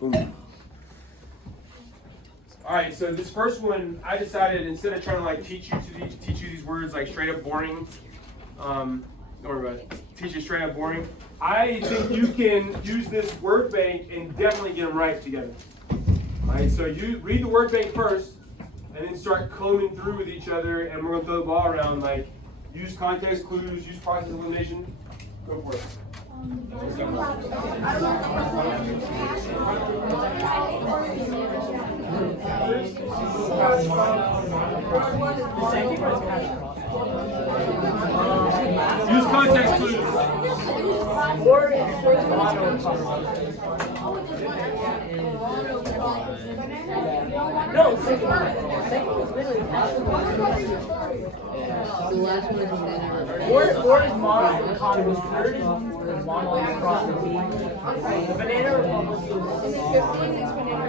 Boom. All right, so this first one, I decided instead of trying to like teach you these words like straight up boring, don't worry about it. Teach you straight up boring. I think you can use this word bank and definitely get them right together. All right, so you read the word bank first, and then start combing through with each other, and we're gonna throw the ball around. Like, use context clues, use process elimination. Go for it. Use context clues. No, second was literally The last one is banana. Four is mono economy. Third is mono across the team. Banana republic And then 15 is banana.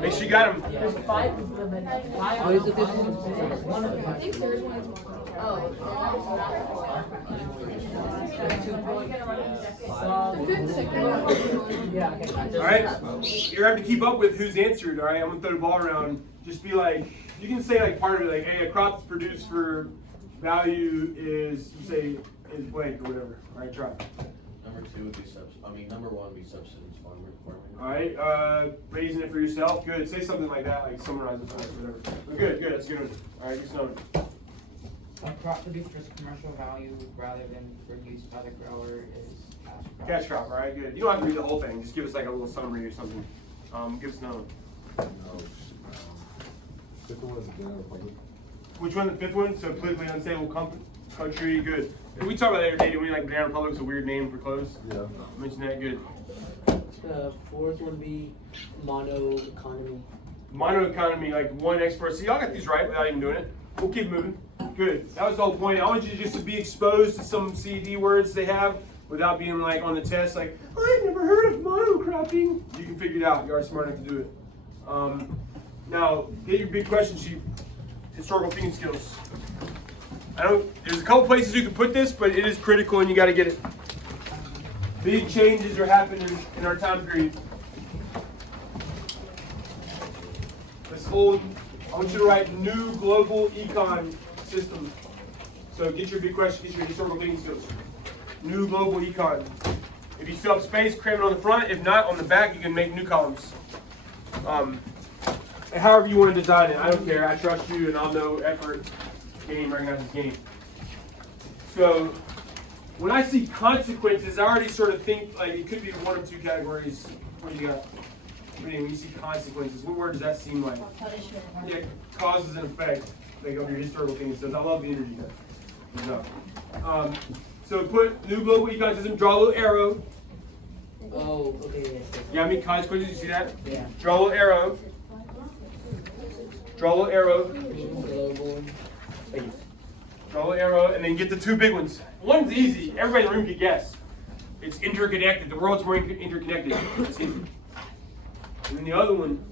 Make sure you got them. There's 5 is the Oh, is the 15? I think there's one as well. The fifth second. yeah, okay. All right, you're gonna have to keep up with who's answered. All right, I'm gonna throw the ball around. Just be like, you can say like part of it, like, hey, a crop that's produced for value is, you say, is blank or whatever. All right, try. Number 2 would be number 1 would be subsistence farming. All right, raising it for yourself. Good. Say something like that, like summarize it for us, whatever. Good, good. That's a good one. All right, get some. A crop produced for commercial value rather than for use by the grower is cash crop. Cash crop. All right, good. You don't have to read the whole thing. Just give us like a little summary or something. Give us another one. Fifth one is banana republic. Which one? The fifth one? So politically unstable country. Good. We talked about that every day. Didn't we? Like Banana Republic's a weird name for clothes. Yeah. Mention that. Good. The fourth one would be mono economy. Mono economy, like one export. See, y'all got these right without even doing it. We'll keep moving. Good. That was the whole point. I want you just to be exposed to some CED words they have without being like on the test, like, I've never heard of monocropping. You can figure it out. You are smart enough to do it. Now, get your big question sheet. Historical thinking skills. There's a couple places you can put this, but it is critical and you got to get it. Big changes are happening in our time period. I want you to write new global econ system. So get your big question, get your historical thinking skills. New global econ. If you still have space, cram it on the front. If not, on the back, you can make new columns. And however you want to design it, I don't care. I trust you, and I'll know effort, game, recognizes game. So when I see consequences, I already sort of think like it could be one of two categories. What do you got? When you see consequences, what word does that seem like? Punishment. Yeah, causes and effect. Like of your historical things. I love the energy there. Good job. So put new global econ system. Draw a little arrow. Oh, okay, yes. Yeah, I mean consequences. You see that? Yeah. Draw a little arrow. Draw a little arrow. Global. Thank you. Draw a little arrow, and then get the two big ones. One's easy. Everybody in the room could guess. It's interconnected. The world's more interconnected. It's easy. And then the other one,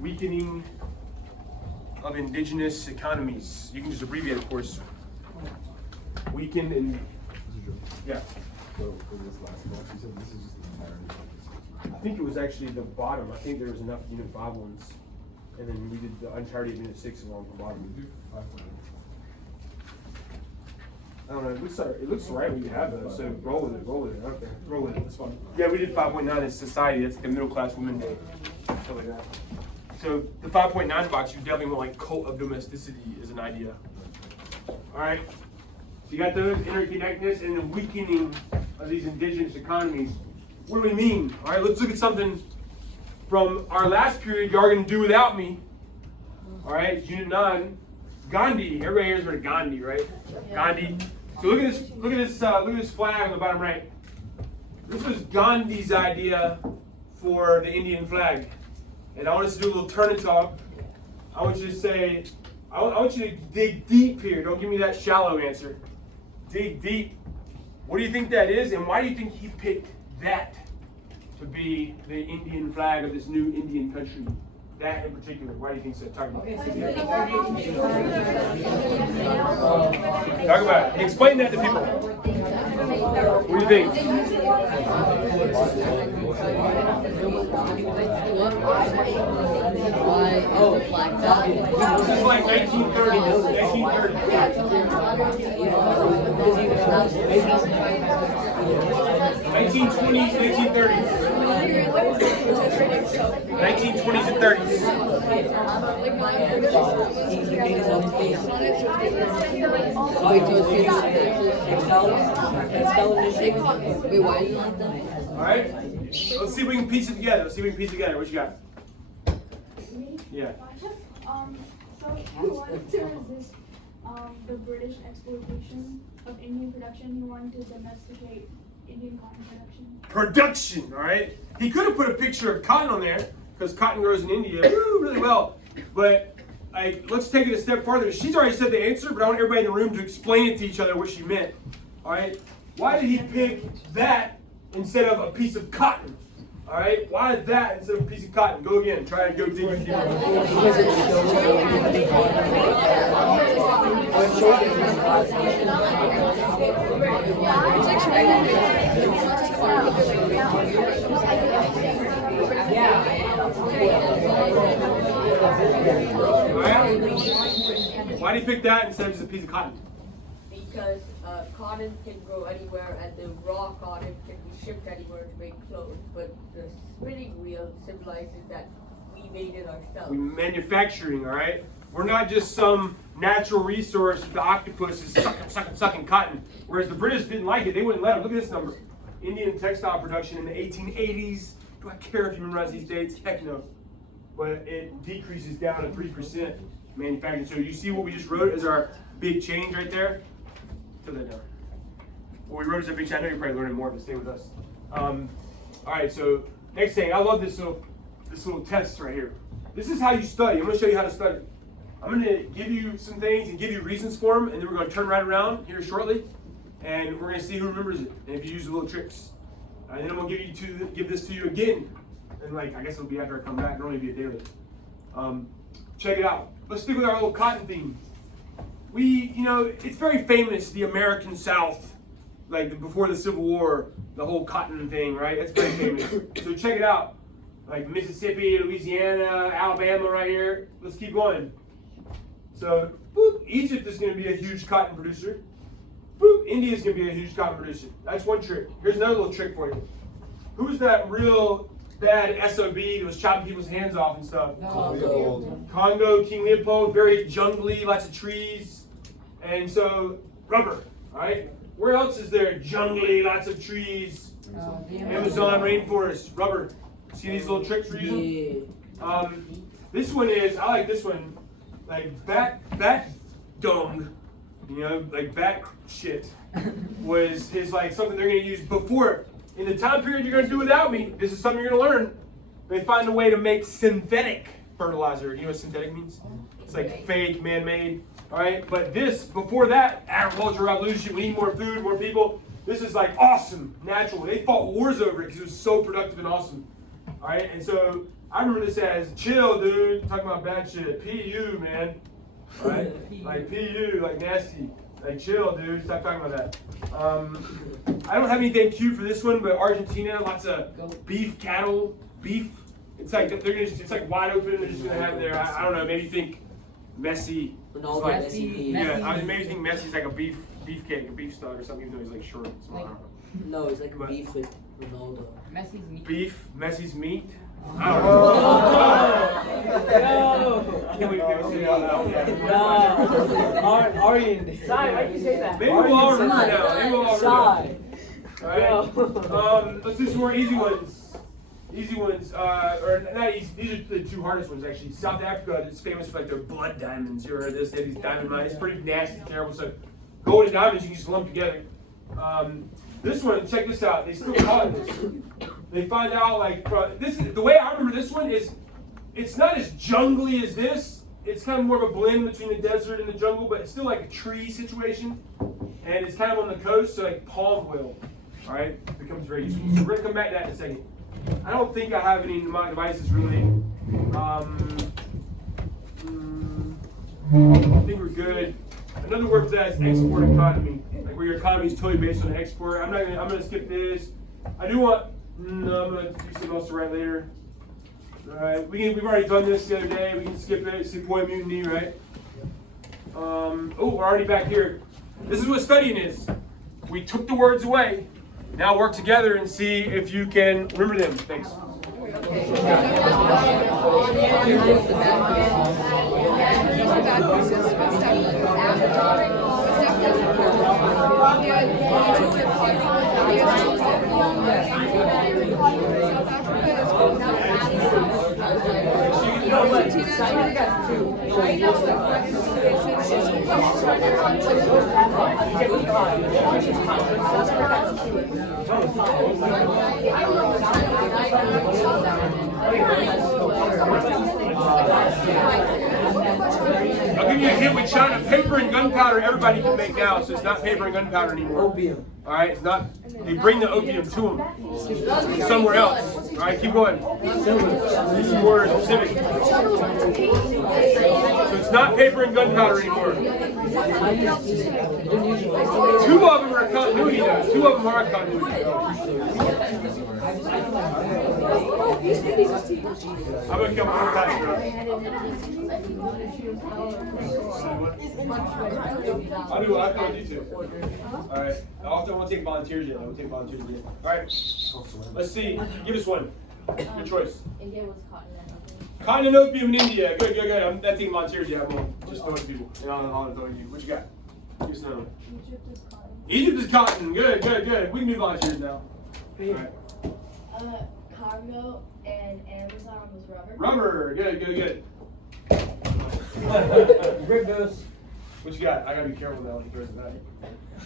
weakening of indigenous economies. You can just abbreviate, of course. Weaken and yeah. So for this last box, you said this is just the entirety of this. I think it was actually the bottom. I think there was enough Unit 5 ones. And then we did the entirety of Unit 6 along the bottom. I don't know. It looks right when you have those. So roll with it. Okay, roll with it. That's fine. Yeah, we did 5.9 as society. That's like a middle class women day, stuff like that. So the 5.9 box, you definitely want like cult of domesticity is an idea. All right. So you got those interconnectedness and the weakening of these indigenous economies. What do we mean? All right, let's look at something from our last period. You are going to do without me. All right, Unit 9. Gandhi. Everybody here's heard of Gandhi, right? Yeah. Gandhi. So look at this. Look at this flag on the bottom right. This was Gandhi's idea for the Indian flag, and I want us to do a little turn and talk. I want you to say, I want you to dig deep here. Don't give me that shallow answer. Dig deep. What do you think that is, and why do you think he picked that to be the Indian flag of this new Indian country? That in particular, why do you think so? Talk about it. Talk about it. Explain that to people. What do you think? Oh, blacked out. This is like 1930. 1920s, 1930s. 1920s and 30s. Wait, why do you like that? Alright? Let's see if we can piece it together. What you got? Yeah. So he wanted to resist the British exploitation of Indian production. He wanted to domesticate Indian cotton production. Alright? He could have put a picture of cotton on there, because cotton grows in India really well. But let's take it a step farther. She's already said the answer, but I want everybody in the room to explain it to each other what she meant. Alright? Why did he pick that instead of a piece of cotton? Alright? Why that instead of a piece of cotton? Go again. Try to go deeper. Alright? Why did he pick that instead of just a piece of cotton? Because cotton can grow anywhere and the raw cotton can be shipped anywhere to make clothes, but the spinning wheel symbolizes that we made it ourselves. We manufacturing, all right? We're not just some natural resource. The octopus is sucking cotton. Whereas the British didn't like it. They wouldn't let them. Look at this number. Indian textile production in the 1880s. Do I care if you memorize these dates? Heck no. But it decreases down to 3% manufacturing. So you see what we just wrote as our big change right there? Put that down. What we wrote as our big change. I know you're probably learning more, but stay with us. All right, so next thing. I love this little test right here. This is how you study. I'm going to show you how to study. I'm going to give you some things and give you reasons for them, and then we're going to turn right around here shortly, and we're going to see who remembers it, and if you use the little tricks. And then I'm going to give this to you again, and I guess it'll be after I come back. It'll only be a daily. Check it out. Let's stick with our little cotton theme. It's very famous, the American South, before the Civil War, the whole cotton thing, right? That's very famous. So check it out. Like Mississippi, Louisiana, Alabama right here. Let's keep going. So, boop, Egypt is going to be a huge cotton producer. Boop, India is going to be a huge cotton producer. That's one trick. Here's another little trick for you. Who's that real bad SOB that was chopping people's hands off and stuff? Congo, King Leopold, very jungly, lots of trees. And so, rubber, all right? Where else is there jungly, lots of trees? Amazon rainforest, rubber. See these little tricks we're using? This one is, I like this one, bat dung, bat shit was something they're going to use before. In the time period you're going to do without me, this is something you're going to learn. They find a way to make synthetic fertilizer. You know what synthetic means? It's like fake, man-made, all right? But this, before that, agricultural revolution, we need more food, more people. This is awesome, natural. They fought wars over it because it was so productive and awesome. All right, and so I remember this as chill, dude. Talking about bad shit. PU, man. All right, PU, nasty. Chill, dude. Stop talking about that. I don't have anything cute for this one, but Argentina, lots of beef, cattle, beef. It's it's wide open. They're just gonna have there. I don't know. Maybe think Messi. Maybe think Messi's like a beefcake, a beef stud or something. Even though he's short. So I don't know. No, it's like beef with Ronaldo. Messi's meat. Beef, Messi's meat. I don't know. No. Can't believe you say it out loud. No. Aryan. Sai, why'd you say that? Maybe we'll all remember now. Maybe we'll all remember. Sai. Alright. Let's do some more easy ones. Or not easy. These are the two hardest ones actually. South Africa is famous for their blood diamonds. You ever heard of this? They have these diamond mines. It's pretty nasty, terrible stuff. Gold and diamonds you can just lump together. This one, check this out. They still call it this. They find out the way I remember this one is it's not as jungly as this. It's kind of more of a blend between the desert and the jungle, but it's still like a tree situation. And it's kind of on the coast, so palm oil, all right, becomes very useful. So we're gonna come back to that in a second. I don't think I have any mnemonic devices really. I think we're good. Another word for that is export economy. like where your economy is totally based on export. I'm gonna skip this. I do want, no, I'm gonna do something else to write later. All right, we've already done this the other day. We can skip it. Sepoy mutiny, right? Oh, we're already back here. This is what studying is. We took the words away. Now work together and see if you can remember them. Thanks. I'll give you a hint with China. Paper and gunpowder everybody can make now, so it's not paper and gunpowder anymore. Opium. All right, it's not. They bring the opium to them somewhere else. All right, keep going. Use some more specific. So it's not paper and gunpowder anymore. Two of them are continuity though. Two of them are continuity. I'm gonna come on faster. I'll do too. All right. I also won't take volunteers yet. I won't take volunteers yet. All right. Let's see. Give us one. Your choice. India was cotton and opium. Cotton and opium in India. Good, good, good. I'm not taking volunteers yet. I'm just throwing people. And I'll throw you. What you got? Give us another one. Egypt is cotton. Egypt is cotton. Good, good, good. We can do volunteers now. All right. Cargo and Amazon was rubber. Rubber. Good, good, good. Rip those. What you got? I gotta be careful now when he throws it back.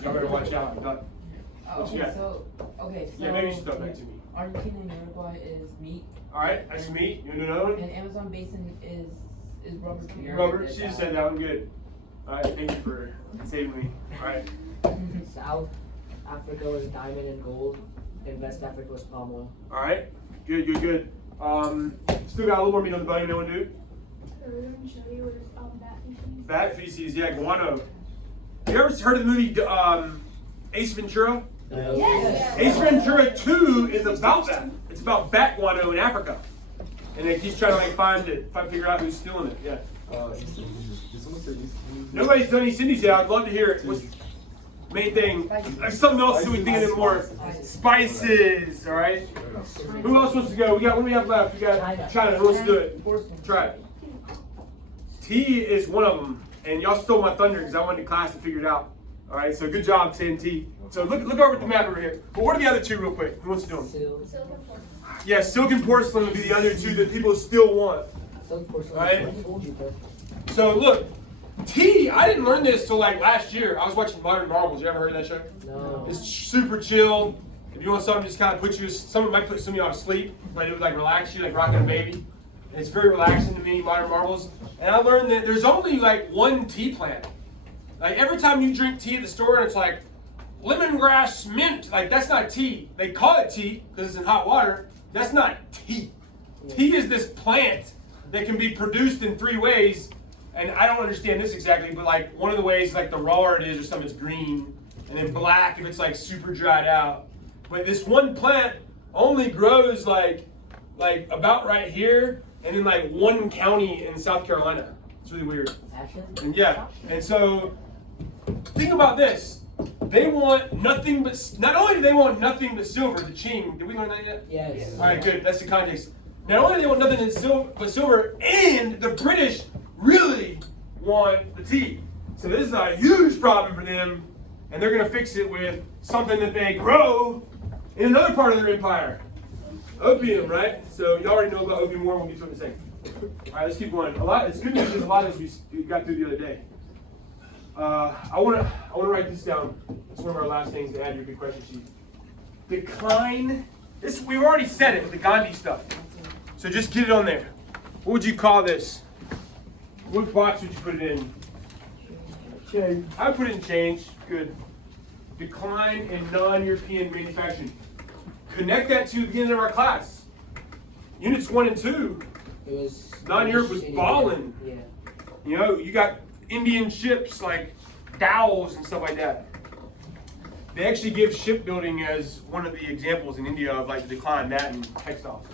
Y'all better watch out. What you got? So Yeah, maybe you should throw it back to me. Argentina and Uruguay is meat, All right, that's meat. You want to know another one? and Amazon basin is rubber. too. Rubber. She just said that one. Good. All right, thank you for saving me. All right. South Africa was diamond and gold, and West Africa was palm oil. All right. Good, good, good. Still got a little more meat on the bone. You want to do? Peru and Chile was bat feces. Bat feces. Yeah, guano. You ever heard of the movie Ace Ventura? Yes. Ace Ventura 2 is about that. It's about bat guano in Africa. And they keep trying to figure out who's stealing it. Yeah. Did someone say East Indies? Nobody's done East Indies yet. I'd love to hear it. What's the main thing? There's something else that we think of more. Spices, all right? Who else wants to go? What do we have left? We got China. Who wants to do it? Try it. Tea is one of them. And y'all stole my thunder because I went to class to figure it out. All right, so good job saying tea. So look over at the map over here. But what are the other two real quick? Who wants to do them? Yeah, silk and porcelain would be the other two that people still want. Silk porcelain. Right. I told you, bro. So look, tea, I didn't learn this till like last year. I was watching Modern Marvels. You ever heard of that show? No. It's super chill. If you want something, just kind of put you, some might put some of you out to sleep, but it would like relax you, like rocking a baby. And it's very relaxing to me, Modern Marvels. And I learned that there's only like one tea plant. Like every time you drink tea at the store and it's like lemongrass mint, like that's not tea. They call it tea because it's in hot water. That's not tea. Tea is this plant that can be produced in 3 ways. And I don't understand this exactly, but like one of the ways, like the rawer it is or something, it's green. And then black if it's like super dried out. But this one plant only grows like about right here and in like one county in South Carolina. It's really weird. And yeah, and so think about this. They want nothing but, not only do they want nothing but silver, the Qing. Did we learn that yet? Yes. All right, good. That's the context. Not only do they want nothing but silver, and the British really want the tea. So this is a huge problem for them, and they're going to fix it with something that they grow in another part of their empire. Opium, right? So you already know about opium war. We'll get to it in a second. All right, let's keep going. It's good news because a lot of this we got through the other day. I want to write this down. It's one of our last things to add to your good question sheet. Decline. This we've already said it with the Gandhi stuff. So just get it on there. What would you call this? What box would you put it in? Change. I would put it in change. Good. Decline in non-European manufacturing. Connect that to the beginning of our class. Units 1 and 2. It was. Non-Europe was balling. Yeah. You know, you got Indian ships like dhows and stuff like that. they actually give shipbuilding as one of the examples in India of like the decline, that and textiles.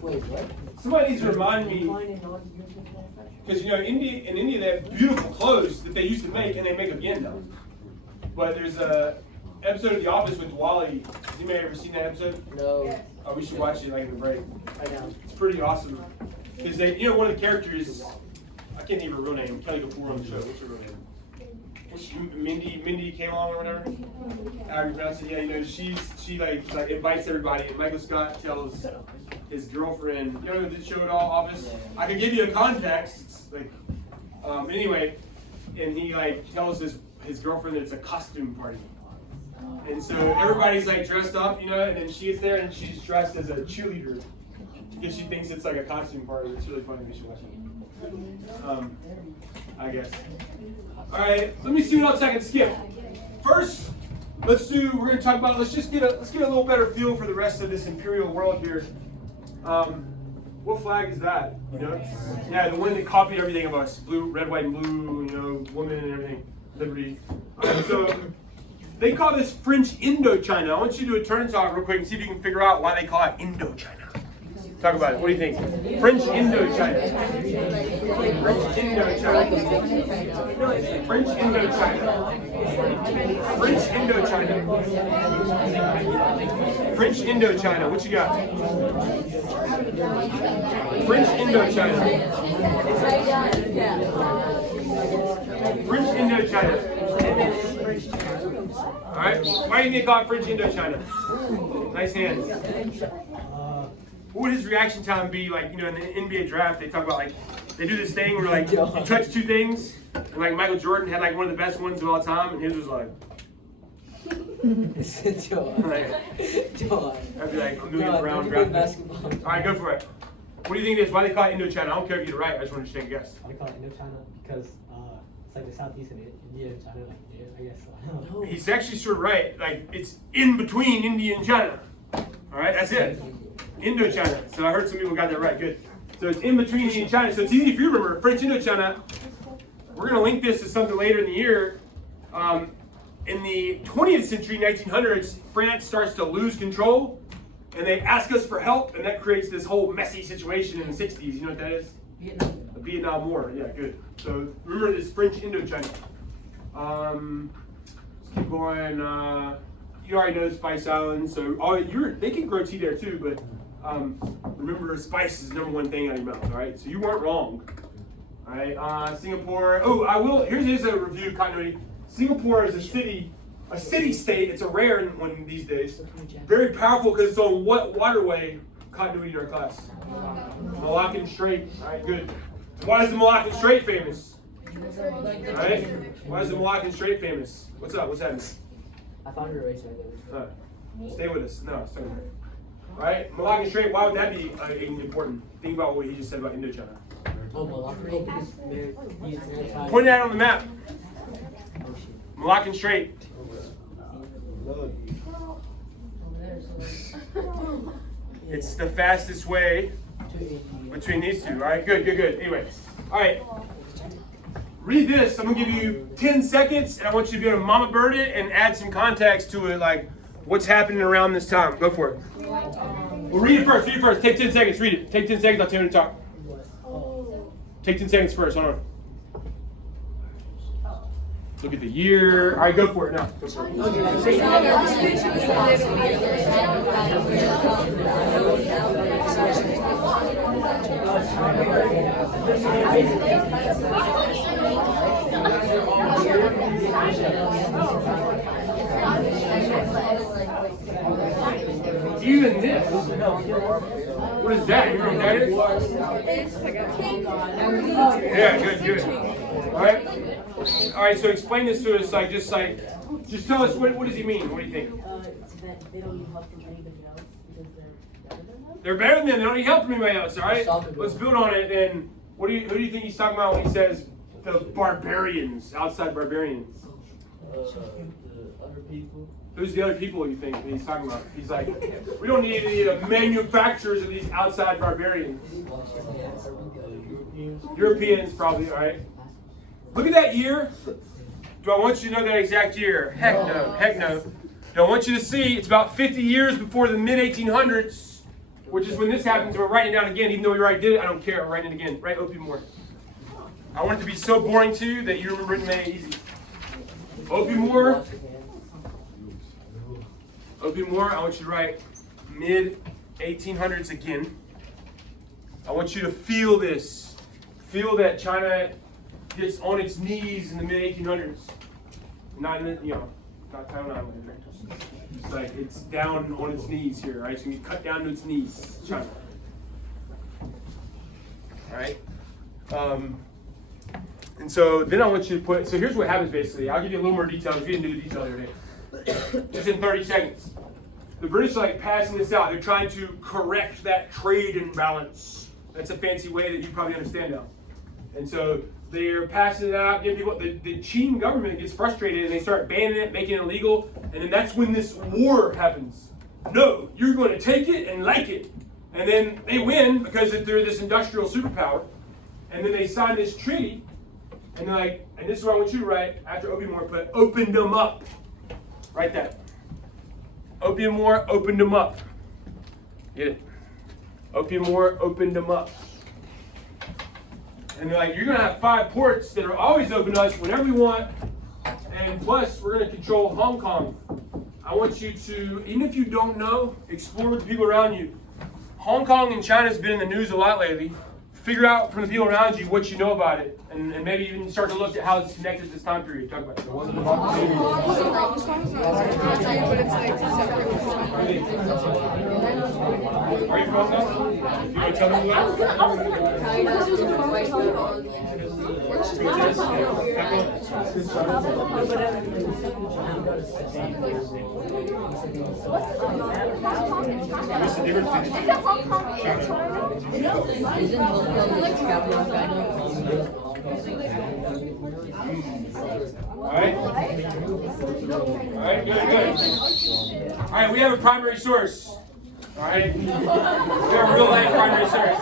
Wait, what? Somebody needs to remind me, Decline in non-European manufacturing? because you know, in India they have beautiful clothes that they used to make and they make again now. But there's a episode of The Office with Wally. Has anybody ever seen that episode? No, Oh, we should watch it like in the break. I know. It's pretty awesome. Because they, you know, one of the characters, I can't think of her real name, Kelly Kapoor on the show. What's her real name? Mindy came on or whatever. How do you pronounce it? Yeah, you know, she like invites everybody, and Michael Scott tells his girlfriend, you know, the show at all, Office. I can give you a context. It's like, anyway, and he like tells his girlfriend that it's a costume party. And so everybody's like dressed up, you know, and then she gets there and she's dressed as a cheerleader because she thinks it's like a costume party. It's really funny. We should watch it. I guess. All right, let me see what else I can skip. First, we're going to talk about, let's get a little better feel for the rest of this imperial world here. What flag is that? You know, yeah, the one that copied everything of us, blue, red, white, and blue. You know, woman and everything, liberty. So they call this French Indochina. I want you to do a turn and talk real quick and see if you can figure out why they call it Indochina. Talk about it. What do you think? French Indochina. French Indochina. French Indochina. French Indochina. French Indochina. What you got? French Indochina. French Indochina. All right. Why do you think they call it French Indochina? Nice hands. What would his reaction time be like, you know, in the NBA draft, they talk about like, they do this thing where like, you touch two things, and like Michael Jordan had like one of the best ones of all time, and his was like, I'd be like, a million round draft. All right, go for it. What do you think it is? Why they call it Indochina? I don't care if you're right, I just want to take a guess. I call it Indochina because it's like the southeast of India and China, like, yeah, I guess. I don't know. He's actually sort of right. Like, it's in between India and China. All right, that's it. Indochina. So I heard some people got that right. Good. So it's in between India and China. So it's easy if you remember. French Indochina. We're going to link this to something later in the year. In the 20th century, 1900s, France starts to lose control, and they ask us for help, and that creates this whole messy situation in the 60s. You know what that is? Vietnam. The Vietnam War. Yeah, good. So remember this French Indochina. Let's keep going. You already know the Spice Islands, so they can grow tea there too, but remember, spice is the #1 thing out of your mouth, all right? So you weren't wrong. All right, Singapore. Oh, here's a review continuity. Singapore is a city-state. It's a rare one these days. Very powerful because it's on what waterway? Continuity to our class. Malaccan Strait. All right, good. Why is the Malaccan Strait famous? All right. Why is the Malaccan Strait famous? What's up? What's happening? I found your eraser there. Stay with us. No, stay with us. All right, Malaccan Strait. Why would that be important? Think about what he just said about Indochina. Oh, Malacca. Because Point it out on the map. Malaccan Strait. It's the fastest way between these two. All right, good. Anyway, all right. Read this. I'm gonna give you 10 seconds, and I want you to be able to mama bird it and add some context to it, like what's happening around this time. Go for it. Well, read it first. Take 10 seconds. Read it. Take 10 seconds. I'll tell you to talk. Take 10 seconds first. Hold on. Look at the year. All right, go for it now. Go for Even this. What is that? You know what that is? Yeah, good. All right. So explain this to us. Just tell us what does he mean? What do you think? That they don't need help from anybody else because they're better than them. They're better than them. They don't need help from anybody else. All right. Let's build on it. And who do you think he's talking about when he says the barbarians, outside barbarians? The other people. Who's the other people you think that he's talking about? He's like, we don't need any manufacturers of these outside barbarians. Europeans, probably. All right. Look at that year. Do Do I want you to know that exact year? Heck no. Heck no. Do I want you to see it's about 50 years before the mid-1800s, which is when this happens. We're writing it down again, even though we already did it. I don't care. I'm writing it again. Write Opie Moore. I want it to be so boring to you that you remember it and make it easy. Opie Moore. Opie Moore, I want you to write mid-1800s again. I want you to feel this. Feel that China gets on its knees in the mid-1800s. Not in the, not Taiwan. It's like it's down on its knees here, right? It's gonna be cut down to its knees, China. All right. And so then I want you to put. So here's what happens basically. I'll give you a little more details. We didn't do the detail the other day. Just in 30 seconds. The British are like passing this out. They're trying to correct that trade imbalance. That's a fancy way that you probably understand now. And so they're passing it out, giving people. The Qing government gets frustrated and they start banning it, making it illegal. And then that's when this war happens. No, you're going to take it and like it. And then they win because they're this industrial superpower. And then they sign this treaty. And they're like, and this is what I want you to write after Opium War, put opened them up. Write that. Opium War opened them up. Get it? Opium War opened them up. And they're like, you're going to have 5 ports that are always open to us whenever we want. And plus, we're going to control Hong Kong. I want you to, even if you don't know, explore with the people around you. Hong Kong and China has been in the news a lot lately. Figure out from the people around you what you know about it. And maybe even start to look at how it's connected to this time period. Talk about it. Are you from that? You want to tell me What's the difference Alright, good. Alright, we have a primary source. Alright? We have a real life primary source.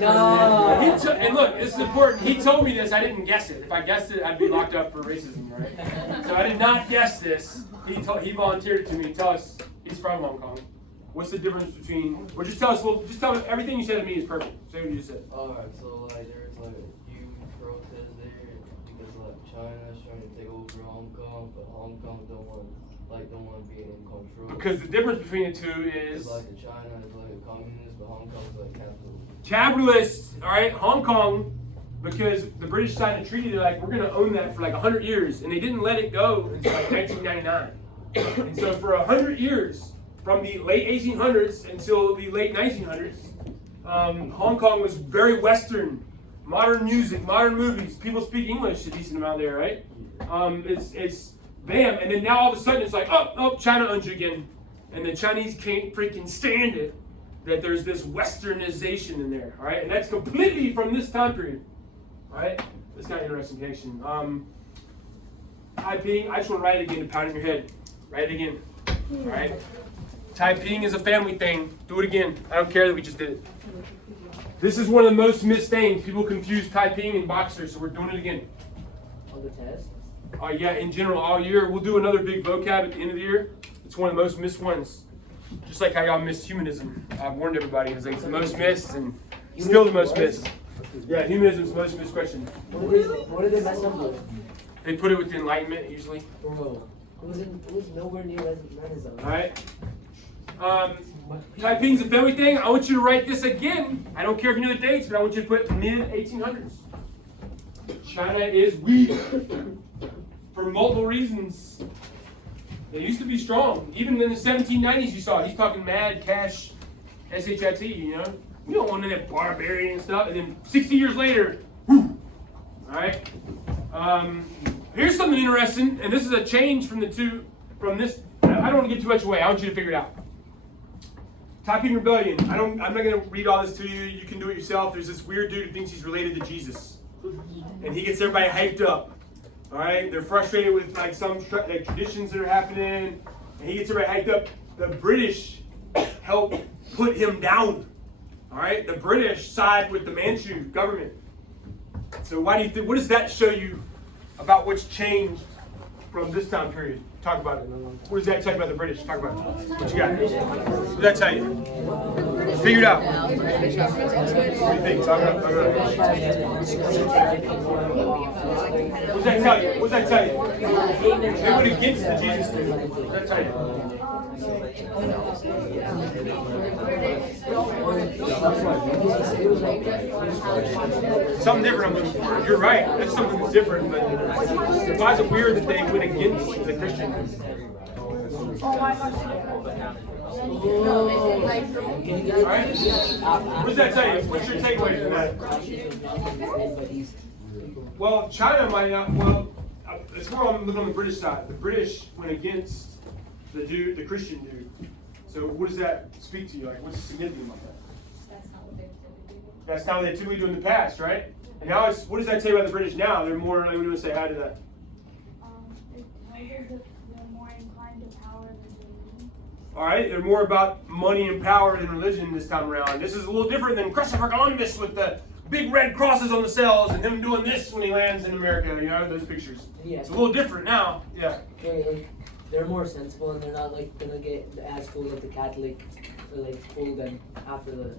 No. And look, this is important. He told me this, I didn't guess it. If I guessed it, I'd be locked up for racism, right? So I did not guess this. He volunteered it to me. Tell us, he's from Hong Kong. What's the difference between, or just tell me, everything you said to me is perfect. Say what you just said. Alright, so like there's like a huge protest there because like China's trying to take over Hong Kong, but Hong Kong don't want to be in control. Because the difference between the two is like China is like a communist, but Hong Kong is like capitalist. Capitalist, alright, Hong Kong, because the British signed a treaty, they're like, we're gonna own that for like 100 years, and they didn't let it go until like 1999. And so for 100 years, from the late 1800s until the late 1900s, Hong Kong was very Western, modern music, modern movies. People speak English a decent amount there, right? It's bam, and then now all of a sudden it's like, oh, China owns you again, and the Chinese can't freaking stand it that there's this Westernization in there, all right? And that's completely from this time period, all right? This kind of interesting connection. Taiping, I just want to write it again to pound in your head. Write it again, all right? Taiping is a family thing. Do it again. I don't care that we just did it. This is one of the most missed things. People confuse Taiping and Boxer, so we're doing it again. On the test? Yeah, in general, all year. We'll do another big vocab at the end of the year. It's one of the most missed ones. Just like how y'all missed humanism. I've warned everybody. It's like it's the most missed and still the most missed. Yeah, humanism is the most missed question. What did they mess up with? They put it with the Enlightenment, usually. Bro, it was nowhere near Renaissance. All right. Taiping's a family thing. I want you to write this again. I don't care if you know the dates, but I want you to put mid-1800s. China is weak for multiple reasons. They used to be strong. Even in the 1790s, you saw it. He's talking mad, cash, shit, you know? We don't want any of that barbarian stuff. And then 60 years later, whoo! All right? Here's something interesting, and this is a change from this. I don't want to get too much away. I want you to figure it out. Taiping Rebellion. I'm not going to read all this to you. You can do it yourself. There's this weird dude who thinks he's related to Jesus. And he gets everybody hyped up. All right? They're frustrated with like some traditions that are happening. And he gets everybody hyped up. The British help put him down. All right? The British side with the Manchu government. So what does that show you about what's changed from this time period. Talk about it. What does that tell you about the British? Talk about it. What you got? What does that tell you? Figure it out. What do you think? Talk about it. What does that tell you? What does that tell you? They went against the Jesus dude. What does that tell you? Something different I'm looking for. You're right. That's something that's different. But why is it weird that they went against the Christians? Alright? What does that tell you? What's your takeaway from that? Well, China might not. Well, it's more I'm looking on the British side. The British went against the Christian dude. So what does that speak to you? Like, what's significant about that? That's not what they typically do in the past, right? And now, what does that tell you about the British now? They're more. I would say hi to that. It tells us that they're more inclined to power than religion. All right, they're more about money and power than religion this time around. This is a little different than Christopher Columbus with the big red crosses on the sails and him doing this when he lands in America. You know those pictures. Yeah. It's a little different now. Yeah. They're more sensible and they're not like gonna get as full of the Catholic fold them after the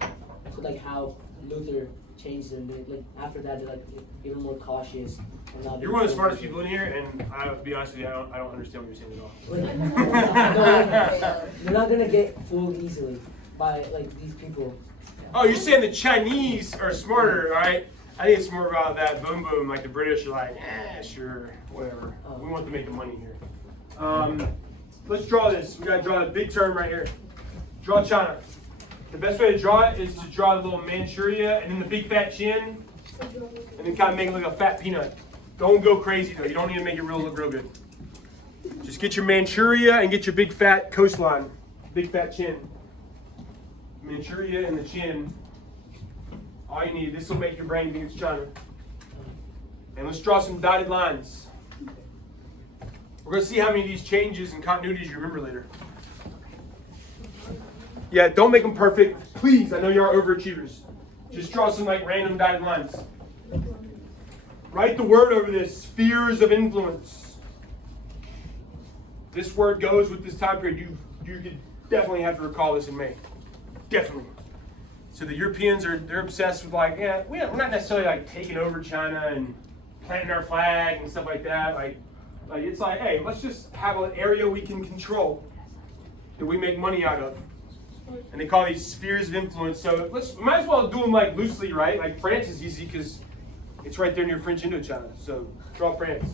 how Luther changed them. Like after that they're like even more cautious. And now You're one of the smartest people in here, and I'll be honest with you, I don't understand what you're saying at all. They're not gonna get fooled easily by these people. Oh, you're saying the Chinese are smarter, right? I think it's more about that boom boom. Like the British are like, sure, whatever. We want to make the money here. Let's draw this. We got to draw a big term right here. Draw China. The best way to draw it is to draw the little Manchuria and then the big fat chin, and then kind of make it look like a fat peanut. Don't go crazy though. You don't need to make it look real good. Just get your Manchuria and get your big fat coastline, big fat chin. Manchuria and the chin. All you need. This will make your brain think it's China. And let's draw some dotted lines. We're going to see how many of these changes and continuities you remember later. Yeah, don't make them perfect. Please, I know you are overachievers. Just draw some random dotted lines. Write the word over this, spheres of influence. This word goes with this time period. You could definitely have to recall this in May. Definitely. So the Europeans they're obsessed with we're not necessarily taking over China and planting our flag and stuff like that. It's hey, let's just have an area we can control that we make money out of. And they call these spheres of influence. So might as well do them loosely, right? Like France is easy because it's right there near French Indochina. So draw France.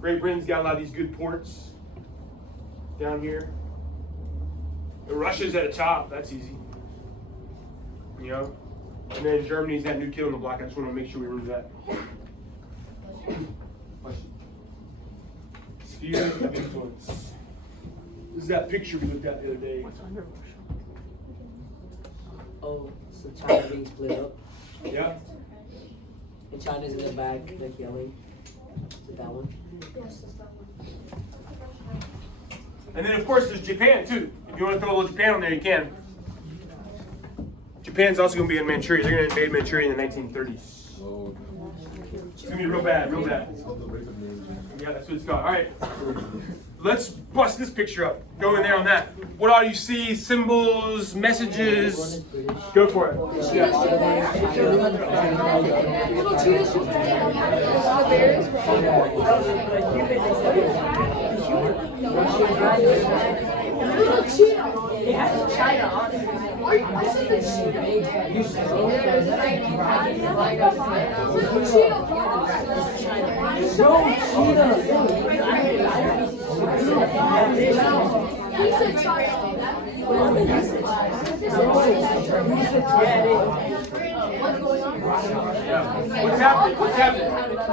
Great Britain's got a lot of these good ports down here. And Russia's at the top. That's easy. You know? And then Germany's that new kid on the block. I just want to make sure we remember that. Question. Sphere of influence. This is that picture we looked at the other day. What's under Russia? Oh, so China being split up. Yeah. And China's in the back, yelling. Is it that one? Yes, that's that one. And then, of course, there's Japan, too. If you want to throw a little Japan on there, you can. Japan's also going to be in Manchuria. They're going to invade Manchuria in the 1930s. It's going to be real bad, real bad. Yeah, that's what it's called. All right. Let's bust this picture up. Go in there on that. What all you see? Symbols, messages. Go for it. Yeah. It has China on it. What's happening? What's happening?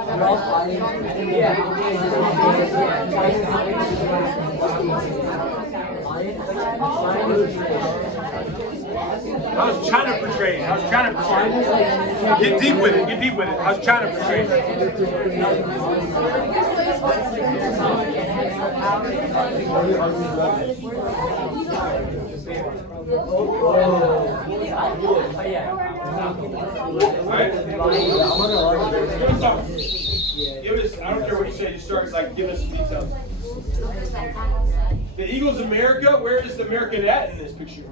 They're all fighting. How's China portrayed? How's China portrayed? Get deep with it. Get deep with it. How's China portrayed? All right. Give us, I don't care what you say, just start like give us some details. The Eagles America, where is the American at in this picture?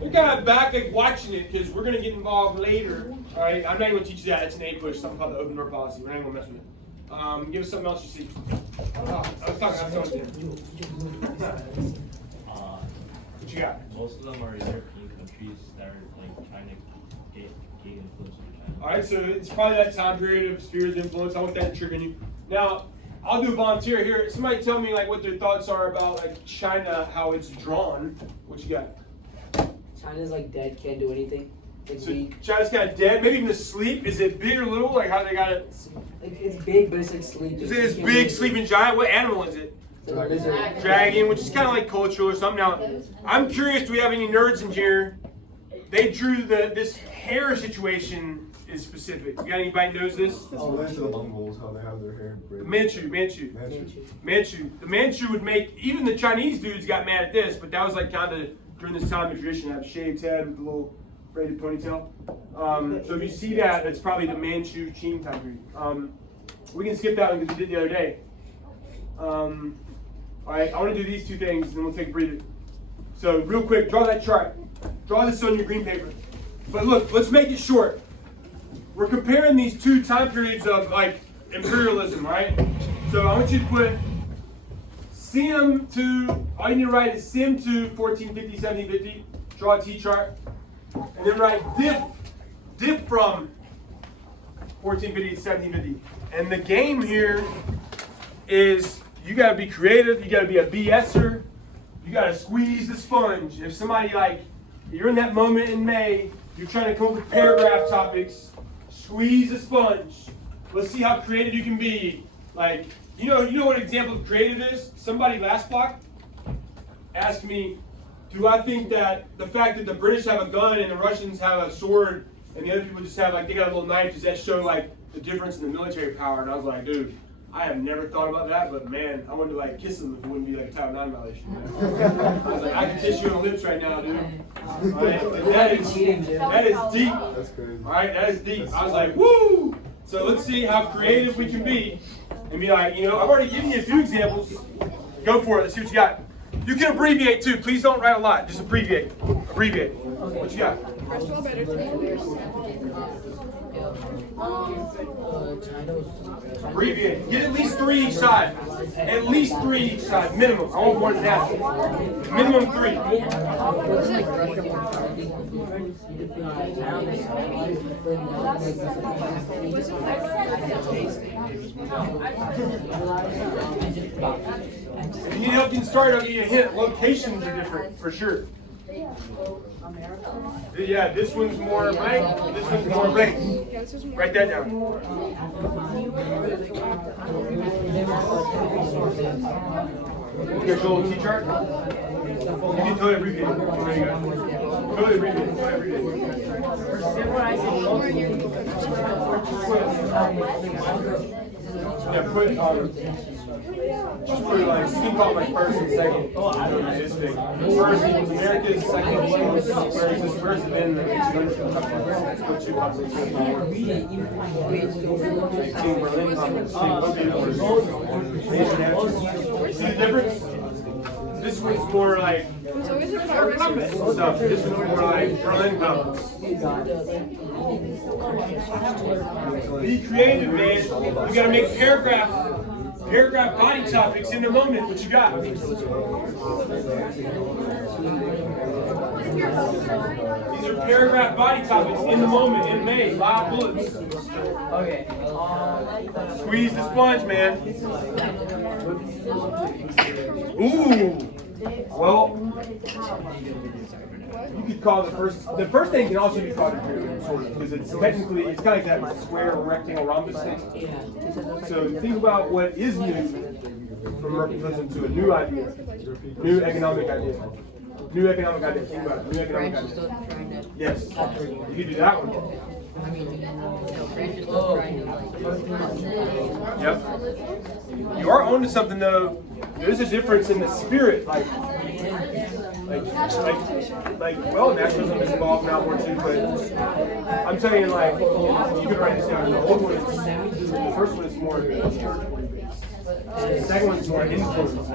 You're kind of back like watching it because we're going to get involved later. All right, I'm not even going to teach you that. It's an APWH, something called the open door policy. We're not even going to mess with it. Give us something else you see. I was talking to you. What you got? Most of them are European countries that are like trying to get influence from China. All right, so it's probably that time period of spheres of influence. I want that to trigger you. Now, I'll do a volunteer here. Somebody tell me like what their thoughts are about like China, how it's drawn. What you got? China's like dead, can't do anything. Like So weak. China's kind of dead, maybe even asleep. Is it big or little? Like how they got it? Like, it's big, but it's like sleeping. Is it this big sleeping giant? What animal is it? It's like a lizard. Dragon, which is kind of like cultural or something. Now, I'm curious. Do we have any nerds in here? They drew this hair situation is specific. You got anybody knows this? It's related to the Mongols, how they have their hair braided. Manchu. The Manchu would make, even the Chinese dudes got mad at this, but that was like kind of during this time of tradition, have a shaved head with a little braided ponytail. So if you see that, that's probably the Manchu Qing time period. We can skip that one because we did the other day. All right, I want to do these two things, and then we'll take a breather. So real quick, draw that chart. Draw this on your green paper. But look, let's make it short. We're comparing these two time periods of like imperialism, right? So I want you to put SIM to, all you need to write is SIM to 1450, 1750. Draw a T-chart. And then write diff from 1450 to 1750. And the game here is you got to be creative. You got to be a BSer. You got to squeeze the sponge. If somebody like, you're in that moment in May, you're trying to come up with paragraph topics, squeeze the sponge. Let's see how creative you can be. Like, you know what an example of creative is? Somebody last block asked me, do I think that the fact that the British have a gun and the Russians have a sword and the other people just have like, they got a little knife, does that show like the difference in the military power? And I was like, dude, I have never thought about that, but man, I wanted to like kiss him if it wouldn't be like a Title IX violation. I was like, I can kiss you on the lips right now, dude. Right? Like, that is deep. That's crazy. All right, that is deep. I was like, woo! So let's see how creative we can be and be like, I've already given you a few examples. Go for it. Let's see what you got. You can abbreviate too. Please don't write a lot. Just abbreviate. Abbreviate. What you got? First of all, better to Abbreviate. Get at least 3 each side. At least 3 each side. Minimum. I want more than that. Minimum 3. If you need help getting started, I'll give you a hint. Locations are different, for sure. Yeah, this one's more blank. This one's more blank. Write that down. You got your little T-chart? You can totally abbreviate it. Totally abbreviate Yeah, put just put like, you can call it like first and second. I don't know this thing. First equals America's, second equals whereas this first, then the put 2 conferences. Team Berlin conference. See the difference? This one's more like stuff. This one's more like Berlin conference. Be creative, man. You gotta make paragraph body topics in the moment. What you got? These are paragraph body topics in the moment, in May. 5 bullets. Okay. Squeeze the sponge, man. Ooh. Well, you could call the first thing can also be called a pyramid, sort of, because it's technically, it's kind of like that square or rectangle rhombus thing. So think about what is new from Mercantilism to a new idea, new economic idea. New economic idea, think about it, new economic idea. Yes, you could do that one. Yep. You are onto something though. There's a difference in the spirit, like Well, nationalism is involved now more too, but I'm telling you, like, you can write this down. The old one is, the first one is more territory based. The second one is more influence.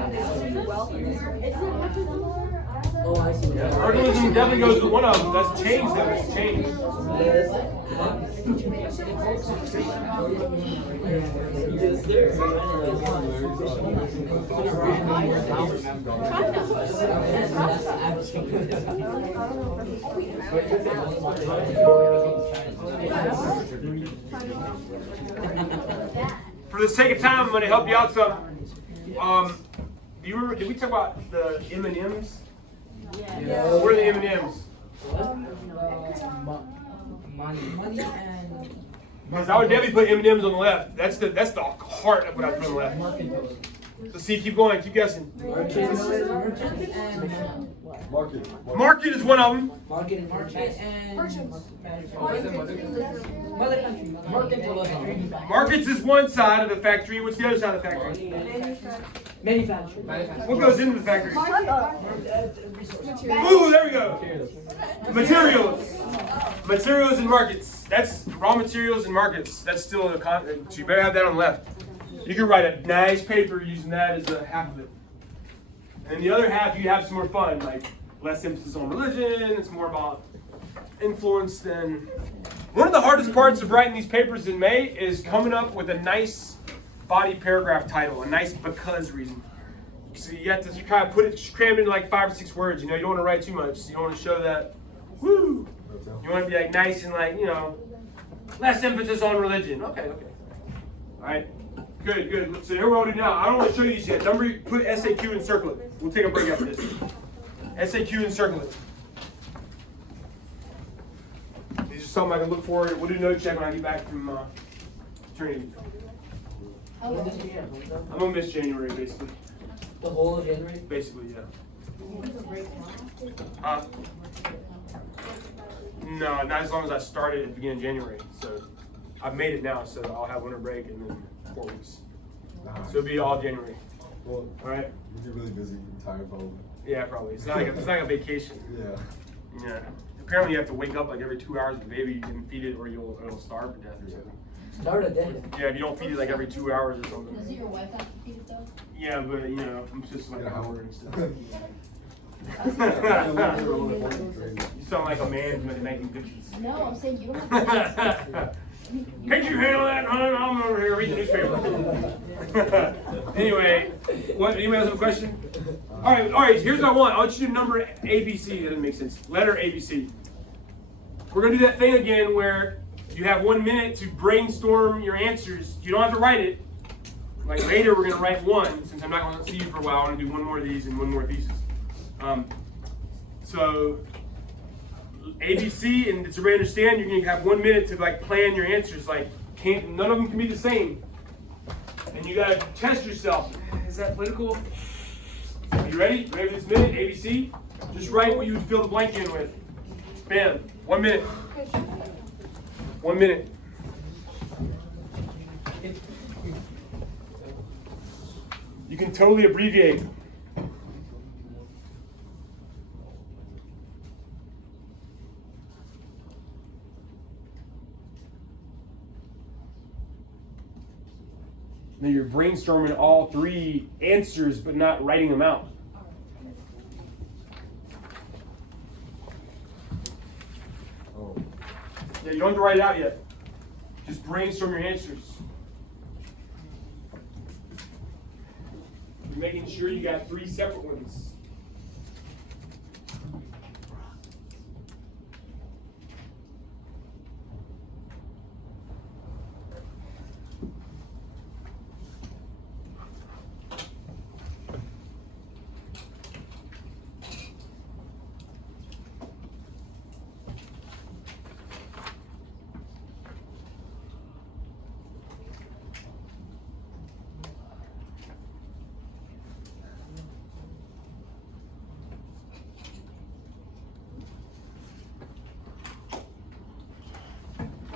Oh, I see. Organism definitely goes with one of them. That's change, though. It's change. For the sake of time, I'm going to help you out some. Do you remember? Did we talk about the M&Ms? Yeah. What are the M&Ms? Money and. Because I would definitely put M&Ms on the left. That's the heart of what I put on the left. Let's see. Keep going. Keep guessing. Market is one of them. Market and mother country. Markets is one side of the factory. What's the other side of the factory? Manufacturing. What goes into the factory? Ooh, there we go. Materials. Materials and markets. That's raw materials and markets. That's still a so you better have that on the left. You can write a nice paper using that as a half of it. And the other half, you have some more fun, like less emphasis on religion. It's more about influence than. One of the hardest parts of writing these papers in May is coming up with a nice body paragraph title, a nice because reason. So you have to kind of cram it into like 5 or 6 words. You know, you don't want to write too much. So you don't want to show that, woo. You want to be like nice and like, you know, less emphasis on religion. Okay. All right. Good. So here we're all doing now. I don't want to show you these yet. Number, put SAQ and circle it. We'll take a break after this. SAQ and circle it. These are something I can look forward to. We'll do a note check when I get back from training. I'm gonna miss January basically. The whole of January? Basically, yeah. No, not as long as I started at the beginning of January. So I've made it now, so I'll have winter break and then 4 weeks. So it'll be all January. Well, all right. You'll be really busy, tired probably. Yeah, probably. It's not like a vacation. Yeah. Apparently, you have to wake up like every 2 hours with the baby. You can feed it, or it'll starve to death or something. Starve to death. Yeah, if you don't feed it like every 2 hours or something. Doesn't your wife have to feed it though? Yeah, but you know, I'm just like an hour and stuff. You sound like a man making cookies. No, I'm saying you don't have to. Can't you handle that? I'm over here reading the newspaper. Anyway, anybody else have a question? All right. Here's what I want. I want you to number ABC. That doesn't make sense. Letter ABC. We're gonna do that thing again where you have 1 minute to brainstorm your answers. You don't have to write it. Like later, we're gonna write one. Since I'm not gonna see you for a while, I'm gonna do one more of these and one more thesis. So ABC, and to really understand, you're gonna have 1 minute to like plan your answers. Like, none of them can be the same, and you gotta test yourself. Is that political? Are you ready? Ready for this minute? ABC. Just write what you would fill the blank in with. Bam. 1 minute. 1 minute. You can totally abbreviate. Now you're brainstorming all 3 answers, but not writing them out. Yeah, you don't have to write it out yet. Just brainstorm your answers. You're making sure you got 3 separate ones.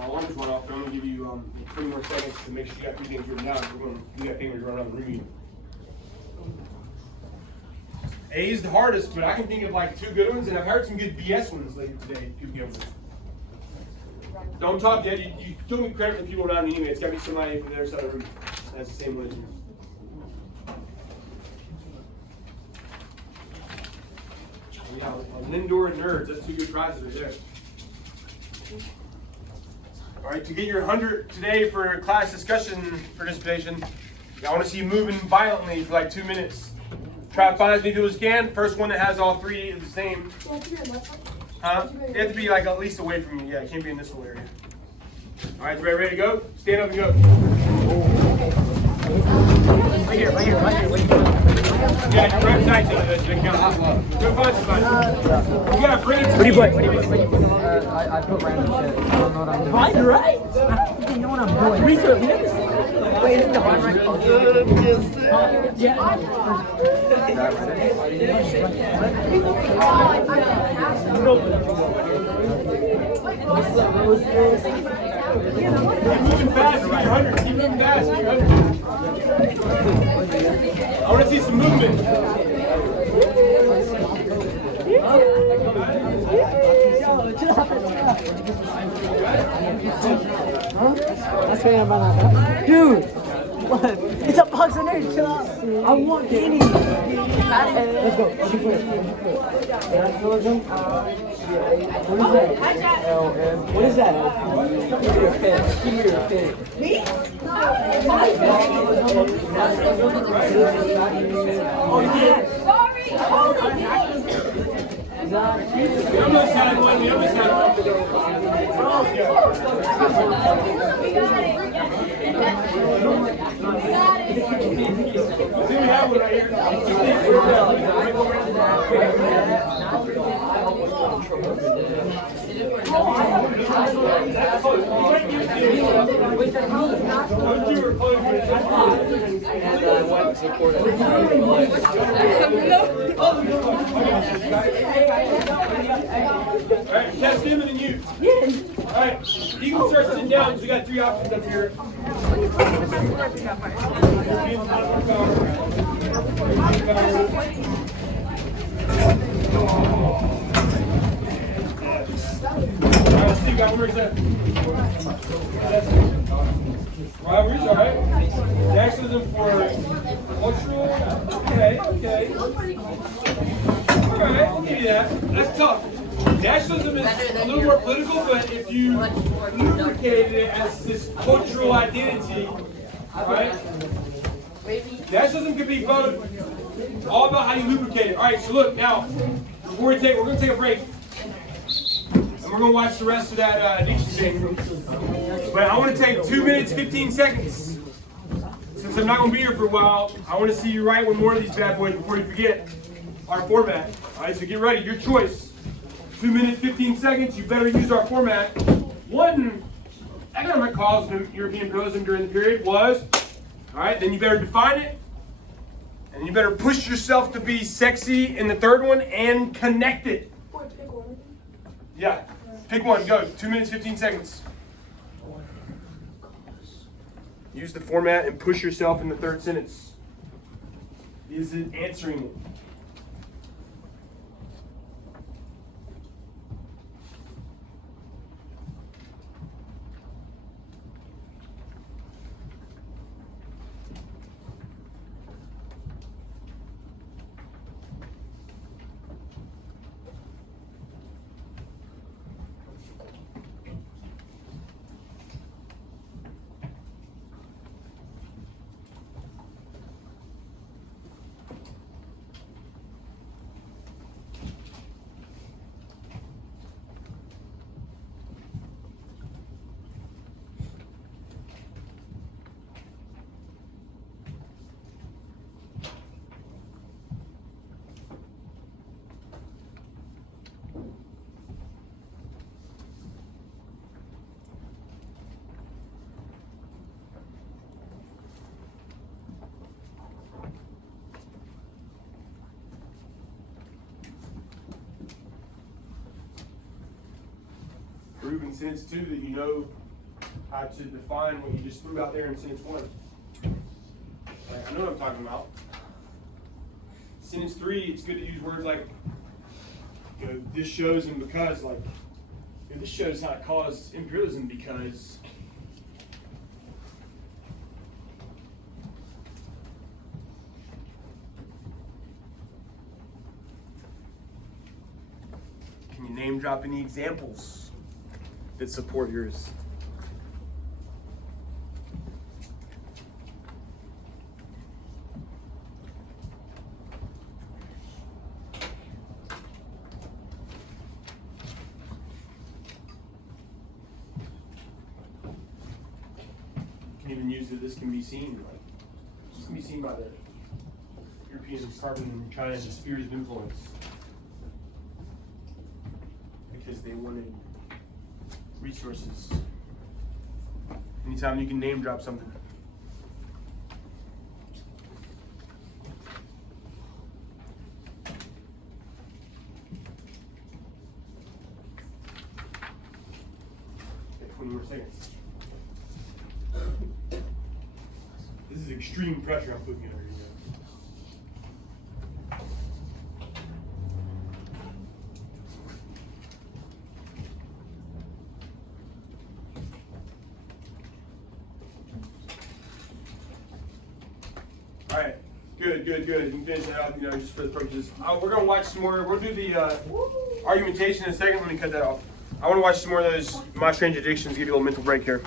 Alarms went off, but I'm going to give you 20 more seconds to make sure you got 3 things written down. We got papers running around the room. A is the hardest, but I can think of like 2 good ones, and I've heard some good BS ones later today. People get with. Don't talk yet. You don't get credit for people around anyway. It's got to be somebody from the other side of the room. That's the same one as you. Yeah, Lindor and Nerds. That's 2 good prizes right there. All right, to get your 100 today for class discussion participation, I want to see you moving violently for like 2 minutes. Try to find as many people as you can. First one that has all 3 is the same. They have to be like at least away from you. Yeah, it can't be in this little area. All right, ready to go? Stand up and go. Right here. Yeah, right beside you. Go find somebody. You gotta bring it to me. What do you put? I put random shit. I don't know what I'm doing. Find right? I don't think you know what I'm doing. Research. Wait, is it the one right? Yeah. Keep moving fast. Keep 100. Keep moving fast. Keep 100. I want to see some movement. Dude, what? It's a Bugs and Nerds. Chill out. I want any. Let's go. Nationalism. What is that? Give me your pen. Me? Oh, yeah. Sorry, hold it. We almost had one. We almost had one. See, we have one right here. Alright, test him and then you. Alright, you can start sitting down. We got 3 options up here. Alright, let's see, you got one more set. Rivalries, alright. Nationalism for cultural. Okay. Alright, I'll give you that. That's tough. Nationalism is a little more political, but if you lubricated it as this cultural identity, right? Nationalism could be both, all about how you lubricate it. All right, so look, now, before we're going to take a break, and we're going to watch the rest of that addiction thing. But I want to take 2 minutes, 15 seconds. Since I'm not going to be here for a while, I want to see you write one more of these bad boys before you forget our format. All right, so get ready, your choice. 2 minutes, 15 seconds, you better use our format. One economic cause of European imperialism during the period was, all right, then you better define it, and you better push yourself to be sexy in the third one and connect it. Yeah, pick one, go. 2 minutes, 15 seconds. Use the format and push yourself in the third sentence. Is it answering it? Prove in sentence 2 that you know how to define what you just threw out there in sentence 1. Like, I know what I'm talking about. Sentence 3, it's good to use words like, you know, this shows and because, like, you know, this shows how it caused imperialism because. Can you name drop any examples that support yours? Can even use that this can be seen, like, this can be seen by the Europeans carving in China as spheres of influence. Because they wanted resources. Anytime you can name drop something. Okay, 20 more seconds. This is extreme pressure I'm putting under you guys. All right, good. You can finish that out, you know, just for the purposes. We're gonna watch some more. We'll do the argumentation in a second. Let me cut that off. I want to watch some more of those my strange addictions. Give you a little mental break here.